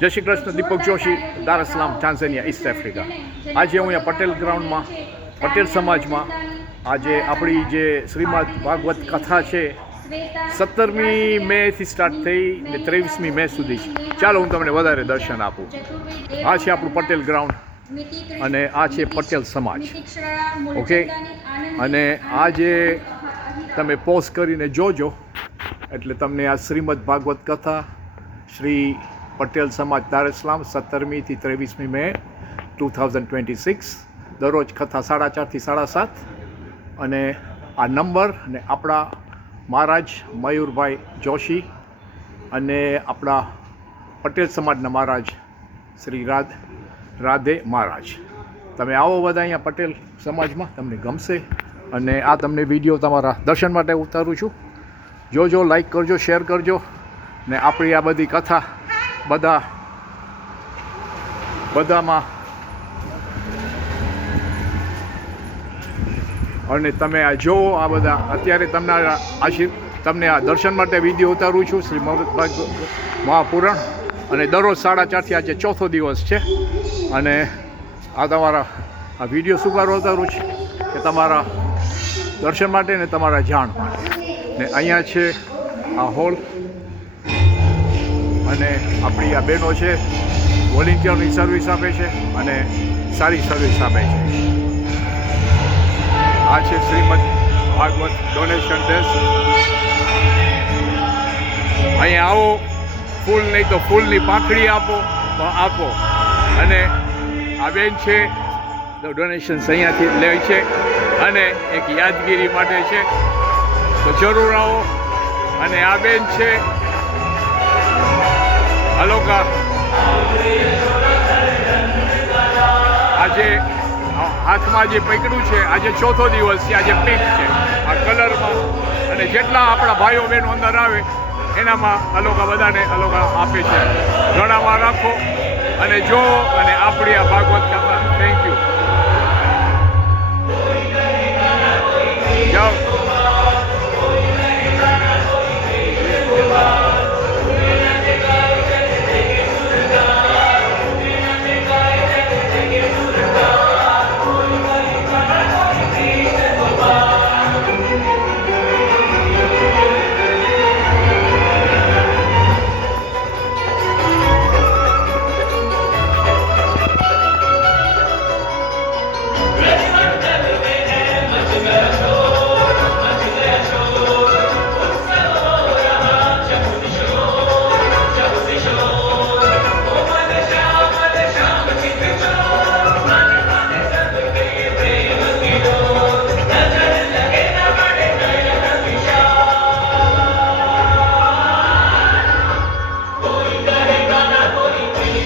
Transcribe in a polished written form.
જય શ્રી કૃષ્ણ. દીપક જોશી, દાર es Salaam, Tanzania, east Africa. આજે હું અહીંયા પટેલ ગ્રાઉન્ડમાં પટેલ સમાજમાં આજે આપણી જે શ્રીમદ ભાગવત કથા છે 17મી મેથી સ્ટાર્ટ થઈ ને 23મી મે સુધી છે. ચાલો હું તમને વધારે દર્શન આપું. આ છે આપણું પટેલ ગ્રાઉન્ડ અને આ છે પટેલ સમાજ. ઓકે, અને આ જે તમે પોઝ કરીને જોજો એટલે તમને આ શ્રીમદ ભાગવત કથા શ્રી પટેલ સમાજ દાર es Salaam 17મી થી 23મી મે 2026 દરરોજ કથા 4:30 થી 7:30 અને આ નંબર અને આપણા મહારાજ મયુરભાઈ જોશી અને આપણા પટેલ સમાજના મહારાજ શ્રી રાધે મહારાજ. તમે આવો બધા અહીંયા પટેલ સમાજમાં, તમને ગમશે. અને આ તમને વિડીયો તમારા દર્શન માટે ઉતારું છું. જોજો, લાઈક કરજો, શેર કરજો ને આપણી આ બધી કથા બધામાં અને તમે આ જુઓ. આ બધા અત્યારે તમને આ દર્શન માટે વિડીયો ઉતારું છું શ્રી મહાપુરાણ અને દરરોજ 4:30 થી આજે ચોથો દિવસ છે. અને આ તમારા આ વિડીયો શું કરવા ઉતારું છે કે તમારા દર્શન માટે ને તમારા જાણ માટે. ને અહીંયા છે આ હોલ અને આપણી આ બહેનો છે વોલેન્ટિયરની સર્વિસ આપે છે અને સારી સર્વિસ આપે છે. આ છે શ્રીમદ ભાગવત ડોનેશન ડેસ્ક. અહીંયા આવો, ફૂલ નહીં તો ફૂલની પાંખડી આપો અને આ બેન છે ડોનેશન્સ અહીંયાથી લે છે અને એક યાદગીરી માટે છે, તો જરૂર આવો. અને આ બેન છે અલોકા, આજે હાથમાં જે પકડ્યું છે આજે ચોથો દિવસ છે. આજે પિંક છે આ કલરમાં અને જેટલા આપણા ભાઈઓ બહેનો અંદર આવે એનામાં અલોકા બધાને અલોકા આપે છે. ગળામાં રાખો અને જો અને આપણી આ ભાગવત કથા. Thank you. જાઓ.